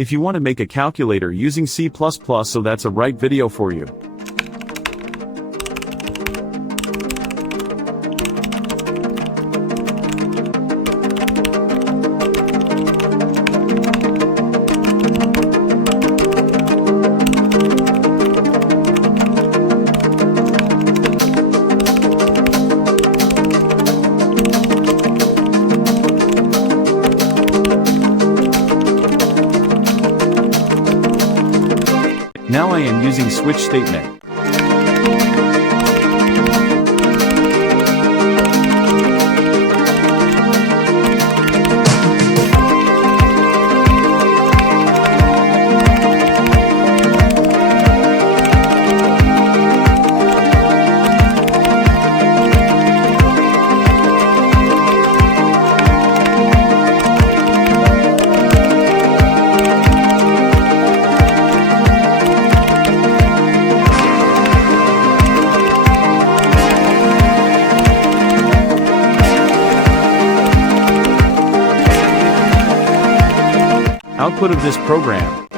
If you want to make a calculator using C++, so that's a right video for you. Now I am using switch statement. Output of this program.